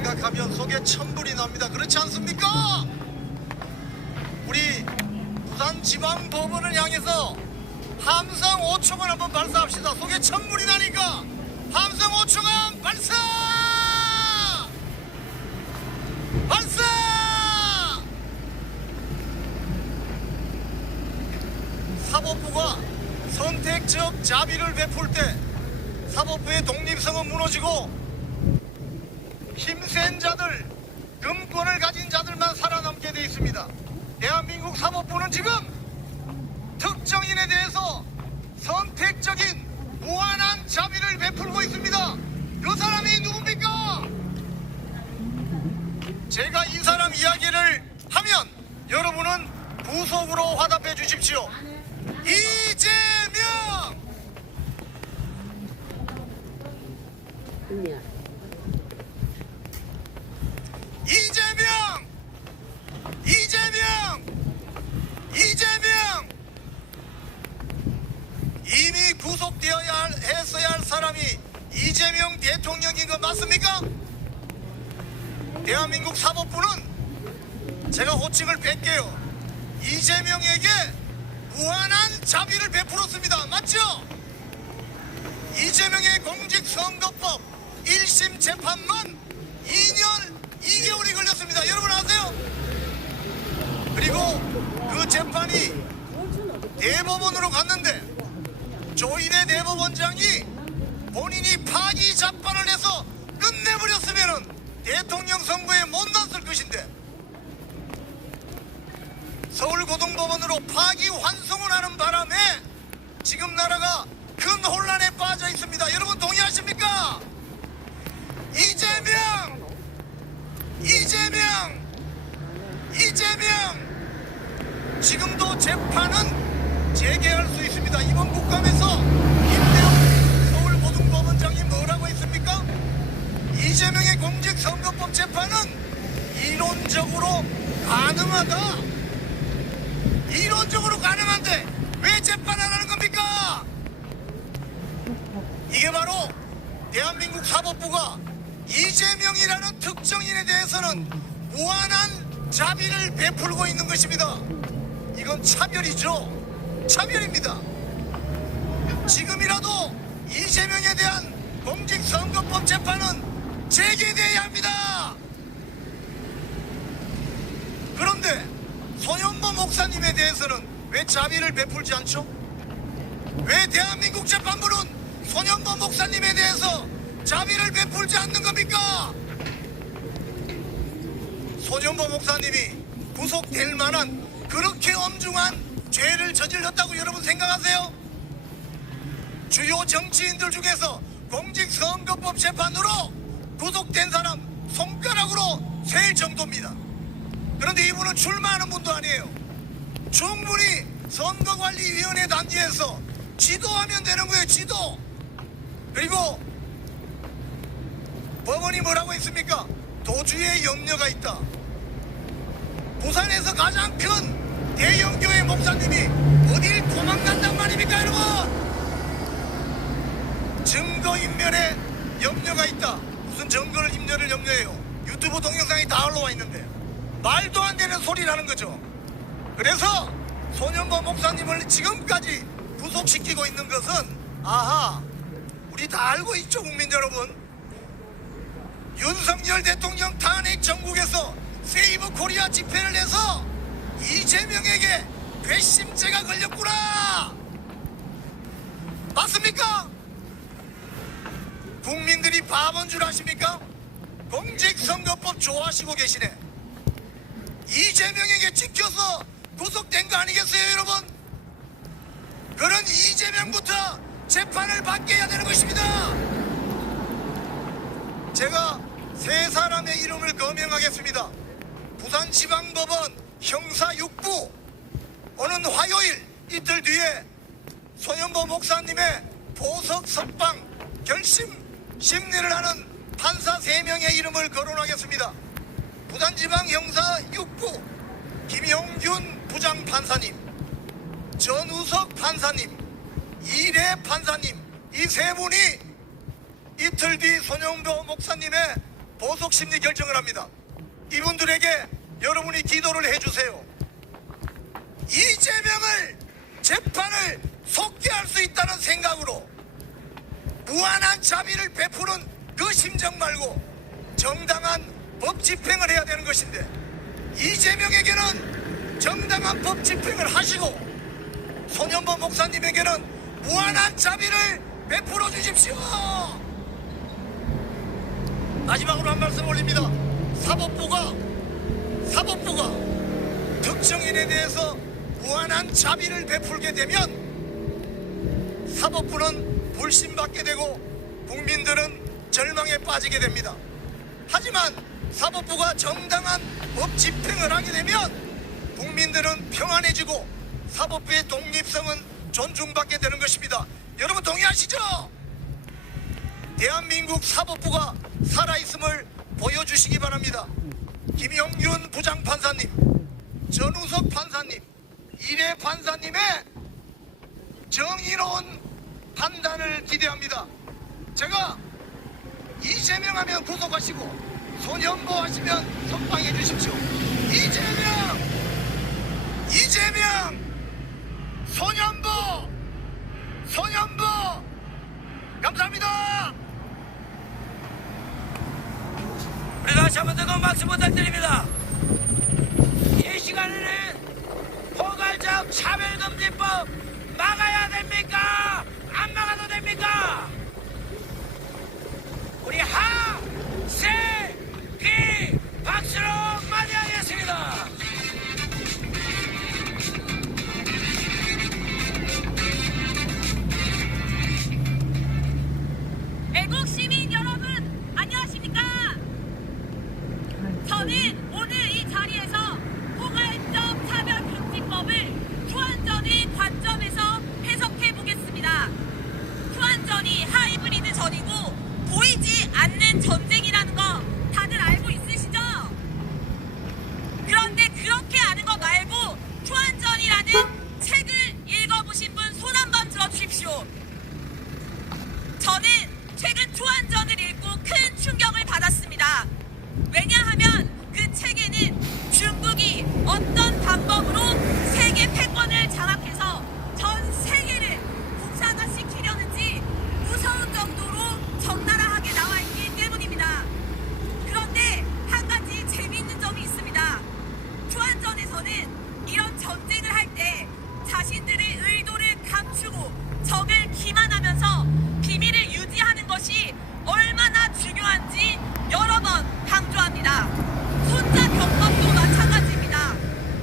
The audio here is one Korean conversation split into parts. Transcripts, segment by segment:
생각하면 속에 천불이 납니다. 그렇지 않습니까? 우리 부산지방법원을 향해서 함성 5초간 한번 발사합시다. 속에 천불이 나니까 함성 5초간 발사! 발사! 사법부가 선택적 자비를 베풀 때 사법부의 독립성은 무너지고 힘센 자들, 금권을 가진 자들만 살아남게 돼 있습니다. 대한민국 사법부는 지금 특정인에 대해서 선택적인 무한한 자비를 베풀고 있습니다. 그 사람이 누굽니까? 제가 이 사람 이야기를 하면 여러분은 부속으로 화답해 주십시오. 이재명! 이재명! 이재명! 이재명! 이미 구속되어야 했어야 할 사람이 이재명 대통령인 거 맞습니까? 대한민국 사법부는 제가 호칭을 뺄게요. 이재명에게 무한한 자비를 베풀었습니다. 맞죠? 이재명의 공직선거법 1심 재판만 2년 2개월이 걸렸습니다. 여러분 아세요? 그리고 그 재판이 대법원으로 갔는데 조인의 대법원장이 본인이 파기 잡판을 해서 끝내버렸으면 대통령 선거에 못 났을 것인데 서울고등법원으로 파기 환송을 하는 바람에 지금 나라가 큰 혼란에 빠져 있습니다. 여러분 동의하십니까? 이재명! 이재명! 이재명! 지금도 재판은 재개할 수 있습니다. 이번 국감에서 임대영 서울고등법원장이 뭐라고 했습니까? 이재명의 공직선거법 재판은 이론적으로 가능하다. 이론적으로 가능한데 왜 재판 안 하는 겁니까? 이게 바로 대한민국 사법부가 이재명이라는 특정인에 대해서는 무한한 자비를 베풀고 있는 것입니다. 이건 차별이죠. 차별입니다. 지금이라도 이재명에 대한 공직선거법 재판은 재개돼야 합니다. 그런데 손현보 목사님에 대해서는 왜 자비를 베풀지 않죠? 왜 대한민국 재판부는 손현보 목사님에 대해서 자비를 베풀지 않는 겁니까? 손현보 목사님이 구속될 만한 그렇게 엄중한 죄를 저질렀다고 여러분 생각하세요? 주요 정치인들 중에서 공직선거법 재판으로 구속된 사람 손가락으로 셀 정도입니다. 그런데 이분은 출마하는 분도 아니에요. 충분히 선거관리위원회 단지에서 지도하면 되는 거예요. 지도. 그리고 법원이 뭐라고 했습니까? 도주에 염려가 있다. 부산에서 가장 큰 대형교회 목사님이 어딜 도망간단 말입니까 여러분? 증거인멸에 염려가 있다. 무슨 증거를 인멸을 염려해요? 유튜브 동영상이 다 올라와 있는데 말도 안 되는 소리를 하는 거죠. 그래서 손현보 목사님을 지금까지 구속시키고 있는 것은 아하, 우리 다 알고 있죠. 국민 여러분, 윤석열 대통령 탄핵 정국에서 세이브 코리아 집회를 해서 이재명에게 괘씸죄가 걸렸구나. 맞습니까? 국민들이 바본 줄 아십니까? 공직선거법 좋아하시고 계시네. 이재명에게 찍혀서 구속된 거 아니겠어요 여러분? 그런 이재명부터 재판을 받게 해야 되는 것입니다. 제가 세 사람의 이름을 거명하겠습니다. 부산지방법원 형사 6부 오는 화요일 이틀 뒤에 손현보 목사님의 보석 석방 결심 심리를 하는 판사 3명의 이름을 거론하겠습니다. 부산지방 형사 6부 김용균 부장판사님, 전우석 판사님, 이래 판사님, 이 세 분이 이틀 뒤 손현보 목사님의 보석 심리 결정을 합니다. 이분들에게 여러분이 기도를 해주세요. 이재명을 재판을 속개할 수 있다는 생각으로 무한한 자비를 베푸는 그 심정 말고 정당한 법 집행을 해야 되는 것인데, 이재명에게는 정당한 법 집행을 하시고 손현보 목사님에게는 무한한 자비를 베풀어 주십시오. 마지막으로 한 말씀 올립니다. 사법부가 특정인에 대해서 무한한 자비를 베풀게 되면 사법부는 불신받게 되고 국민들은 절망에 빠지게 됩니다. 하지만 사법부가 정당한 법 집행을 하게 되면 국민들은 평안해지고 사법부의 독립성은 존중받게 되는 것입니다. 여러분 동의하시죠? 대한민국 사법부가 살아있음을 보여주시기 바랍니다. 김영균 부장판사님, 전우석 판사님, 이래 판사님의 정의로운 판단을 기대합니다. 제가 이재명 하면 구속하시고 손현보 하시면 석방해 주십시오. 이재명, 손현보, 감사합니다. 우리 다시 한번 뜨거운 박수 부탁드립니다. 이 시간에는 포괄적 차별금지법 막아야 됩니까? 안 막아도 됩니까? 우리 하, 세, 기 박수로 맞이하겠습니다. 애국 시민 여러분, 안녕하십니까? 저는 오늘 이 자리에서 포괄적 차별금지법을 투안전의 관점에서 해석해 보겠습니다. 투안전이 하이브리드 전이고 보이지 않는 전쟁이라는 거 다들 알고 있으시죠? 그런데 그렇게 아는 거 말고 투안전이라는 책을 읽어보신 분 손 한번 들어주십시오. 저는 최근 투안전을 읽고 큰 충격을 받았습니다. 왜냐하면 그 책에는 중국이 어떤 방법으로 세계 패권을 장악해서 전 세계를 공산화시키려는지 무서운 정도로 적나라하게 나와 있기 때문입니다. 그런데 한 가지 재미있는 점이 있습니다. 투안전에서는 이런 전쟁을 할 때 자신들의 의도를 감추고 적을 기만하면서 비밀을 유지하는 것이 얼마나 중요한지 여러 번 강조합니다. 손자병법도 마찬가지입니다.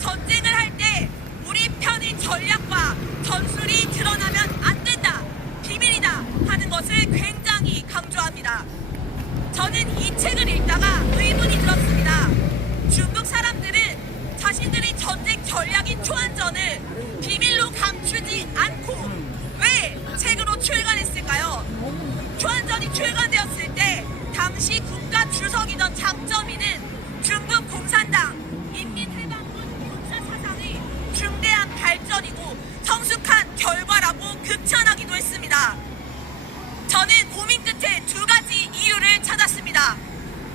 전쟁을 할 때 우리 편의 전략과 전술이 드러나면 안 된다, 비밀이다 하는 것을 굉장히 강조합니다. 저는 이 책을 읽다가 의문이 들었습니다. 중국 사람들은 자신들의 전쟁 전략인 투안전을 비밀로 감추지 않고 왜 책으로 출간했을까요? 투안전이 출간되었을 때 당시 국가 주석이던 장점이는 중국 공산당 인민해방군 군사 사상의 중대한 발전이고 성숙한 결과라고 극찬하기도 했습니다. 저는 고민 끝에 두 가지 이유를 찾았습니다.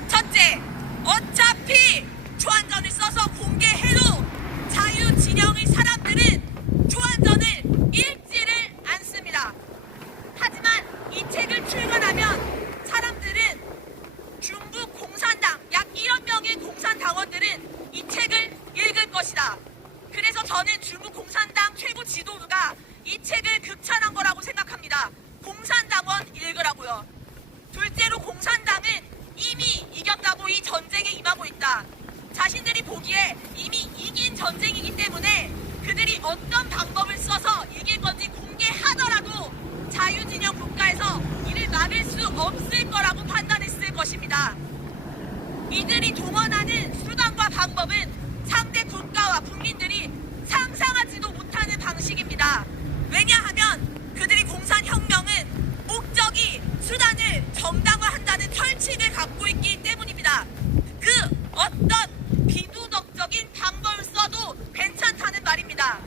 첫째, 어차피 투안전을 써서 공개해도 자유진영의 사람들은 투안전을 읽지를 않습니다. 하지만 이 책을 출간하면 사람들은 중국 공산당 약 1억 명의 공산당원들은 이 책을 읽을 것이다. 그래서 저는 중국 공산당 최고 지도부가 이 책을 극찬한 거라고 생각합니다. 공산당원 읽으라고요. 둘째로 공산당은 이미 이겼다고 이 전쟁에 임하고 있다. 자신들이 보기에 이미 이긴 전쟁이기 때문에 그들이 어떤 방법을 써서 이길 건지 공개하더라도 자유진영 국가에서 이를 막을 수 없을 거라고 판단했을 것입니다. 이들이 동원하는 수단과 방법은 상대 국가와 국민들이 상상하지도 못하는 방식입니다. 왜냐하면 그들이 공산혁명은 목적이 수단을 정당화한다는 철칙을 갖고 있기 때문입니다. 그 어떤 비도덕적인 방법을 써도 괜찮다는 말입니다.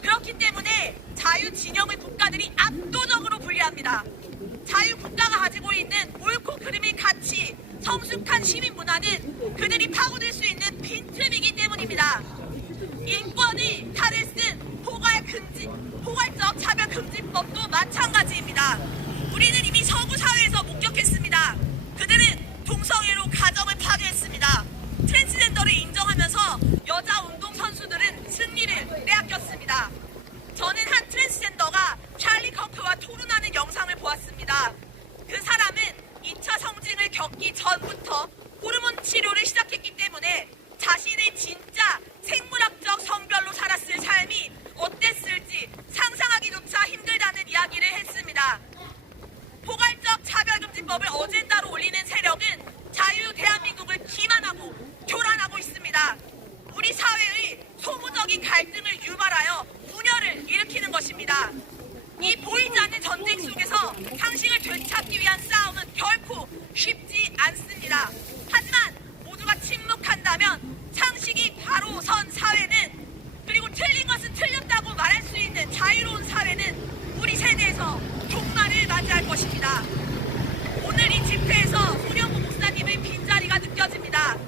그렇기 때문에 자유진영의 국가들이 압도적으로 불리합니다. 자유국가가 가지고 있는 옳고 그름의 가치, 성숙한 시민 문화는 그들이 파고들 수 있는 빈틈이기 때문입니다. 인권위 탈을 쓴 포괄적 차별금지법도 마찬가지입니다. 우리는 이미 서구 사회에서 목격했습니다. 그들은 동성애로 가정을 파괴했습니다. 트랜스젠더를 인정하면서 여자 운동 선수들은 승리를 빼앗겼습니다. 저는 한 트랜스젠더가 찰리 커크와 토론하는 영상을 보았습니다. 그 사람은 2차 성징을 겪기 전부터 호르몬 치료를 시작했기 때문에 자신의 진짜 생물학적 성별로 살았을 삶이 어땠을지 상상하기조차 힘들다는 이야기를 했습니다. 포괄적 차별금지법을 어젠다로 올리는 세력은 자유 대한민국을 기만하고 교란하고 있습니다. 우리 사회의 소모적인 갈등을 유발하여 분열을 일으키는 것입니다. 이 보이지 않는 전쟁 속에서 상식을 되찾기 위한 싸움은 결코 쉽지 않습니다. 하지만 모두가 침묵한다면 상식이 바로 선 사회는, 그리고 틀린 것은 틀렸다고 말할 수 있는 자유로운 사회는 우리 세대에서 종말을 맞이할 것입니다. 오늘 이 집회에서 손영구 목사님의 빈자리가 느껴집니다.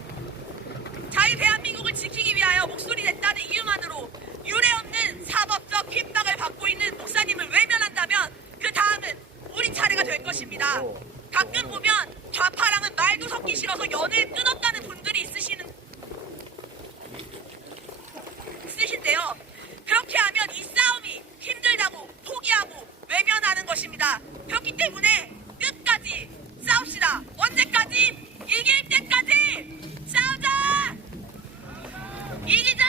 자유 대한민국을 지키기 위하여 목소리 냈다는 이유만으로 유례없는 사법적 핍박을 받고 있는 목사님을 외면한다면 그 다음은 우리 차례가 될 것입니다. 가끔 보면 좌파랑은 말도 섞기 싫어서 연을 끊었다는 분들이 있으신데요. 그렇게 하면 이 싸움이 힘들다고 포기하고 외면하는 것입니다. 그렇기 때문에 끝까지 싸웁시다. 언제까지? 이길 때까지 싸우자! 이기자!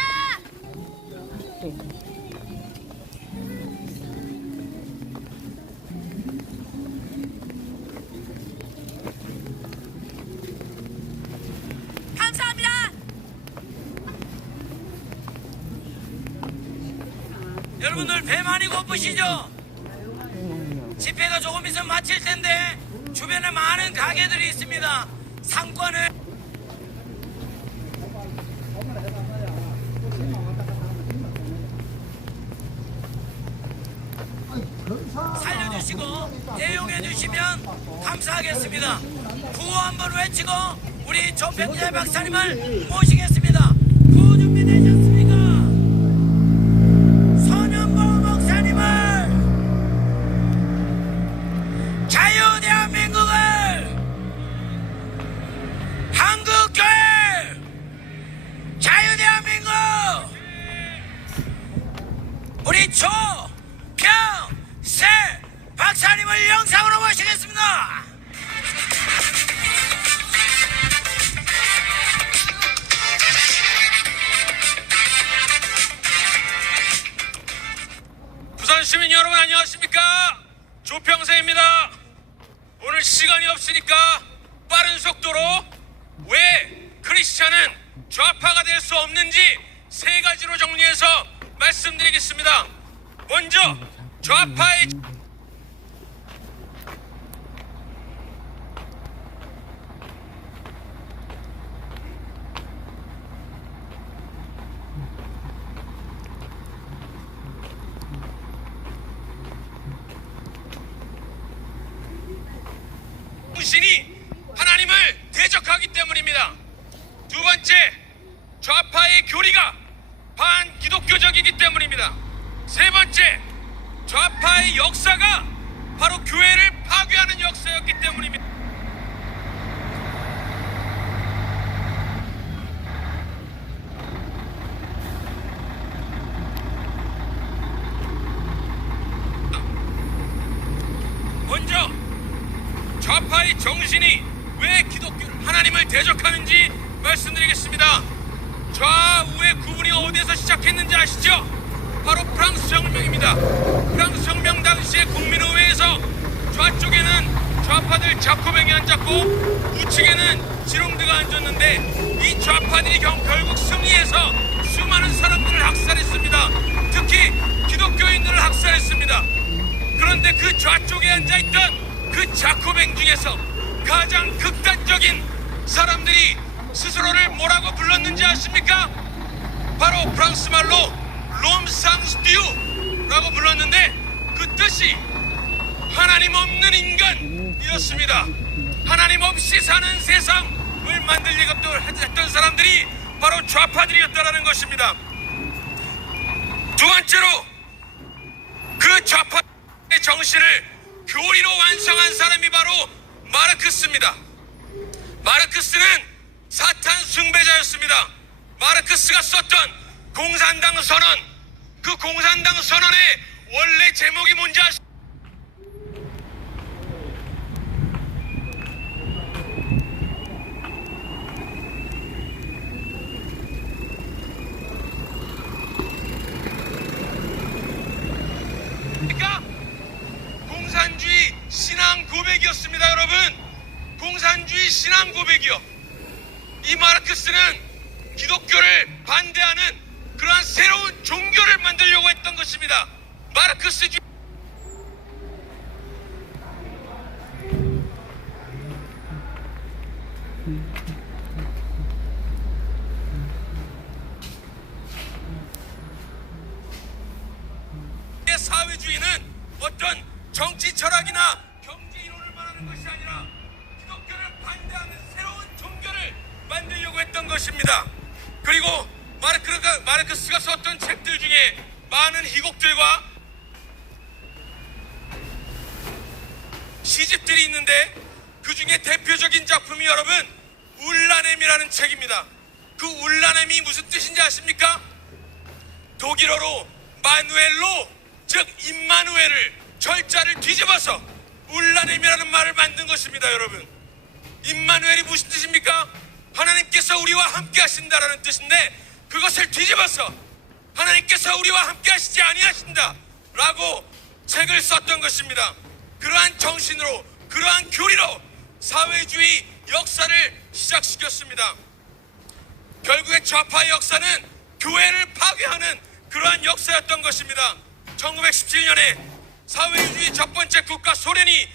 감사합니다. 여러분들 배 많이 고프시죠? 집회가 조금 있으면 마칠 텐데 주변에 많은 가게들이 있습니다. 상권을 살려주시고 대용해 주시면 감사하겠습니다. 구호 한번 외치고 우리 조평재 박사님을 모시겠습니다. 구호 준비되셨습니까? 손현보 목사님을 자유 대한민국을 한국교회 자유 대한민국 우리 조평재 박사님을 영상으로 모시겠습니다. 부산 시민 여러분 안녕하십니까? 조평세입니다. 오늘 시간이 없으니까 빠른 속도로 왜 크리스찬은 좌파가 될 수 없는지 세 가지로 정리해서 말씀드리겠습니다. 먼저 좌파의 신이 하나님을 대적하기 때문입니다. 두 번째, 좌파의 교리가 반기독교적이기 때문입니다. 세 번째, 좌파의 역사가 바로 교회를 파괴하는 역사였기 때문입니다. 먼저 좌파의 정신이 왜 기독교를 하나님을 대적하는지 말씀드리겠습니다. 좌우의 구분이 어디에서 시작했는지 아시죠? 바로 프랑스 혁명입니다. 프랑스 혁명 당시에 국민의회에서 좌쪽에는 좌파들 자코뱅이 앉았고 우측에는 지롱드가 앉았는데 이 좌파들이 결국 승리해서 수많은 사람들을 학살했습니다. 특히 기독교인들을 학살했습니다. 그런데 그 좌쪽에 앉아있던 그 자코뱅 중에서 가장 극단적인 사람들이 스스로를 뭐라고 불렀는지 아십니까? 바로 프랑스 말로 롬상스듀라고 불렀는데 그 뜻이 하나님 없는 인간이었습니다. 하나님 없이 사는 세상을 만들려고 했던 사람들이 바로 좌파들이었다라는 것입니다. 두 번째로 그 좌파의 정신을 교리로 완성한 사람이 바로 마르크스입니다. 마르크스는 사탄 숭배자였습니다. 마르크스가 썼던 공산당 선언, 그 공산당 선언의 원래 제목이 뭔지 아십니까? 공산주의 신앙 고백이었습니다. 여러분, 공산주의 신앙 고백이요. 이 마르크스는 기독교를 반대하는 그러한 새로운 종교를 만들려고 했던 것입니다. 마르크스주의 사회주의는 어떤 정치 철학이나 경제 이론을 말하는 것이 아니라 기독교를 반대하는 새로운 종교를 만들려고 했던 것입니다. 그리고 마르크스가 썼던 책들 중에 많은 희곡들과 시집들이 있는데 그 중에 대표적인 작품이 여러분 울라넴이라는 책입니다. 그 울라넴이 무슨 뜻인지 아십니까? 독일어로 마누엘로, 즉 임마누엘을 절자를 뒤집어서 울라넴이라는 말을 만든 것입니다. 여러분, 임마누엘이 무슨 뜻입니까? 하나님께서 우리와 함께 하신다라는 뜻인데, 그것을 뒤집어서 하나님께서 우리와 함께 하시지 아니하신다 라고 책을 썼던 것입니다. 그러한 정신으로, 그러한 교리로 사회주의 역사를 시작시켰습니다. 결국에 좌파의 역사는 교회를 파괴하는 그러한 역사였던 것입니다. 1917년에 사회주의 첫 번째 국가 소련이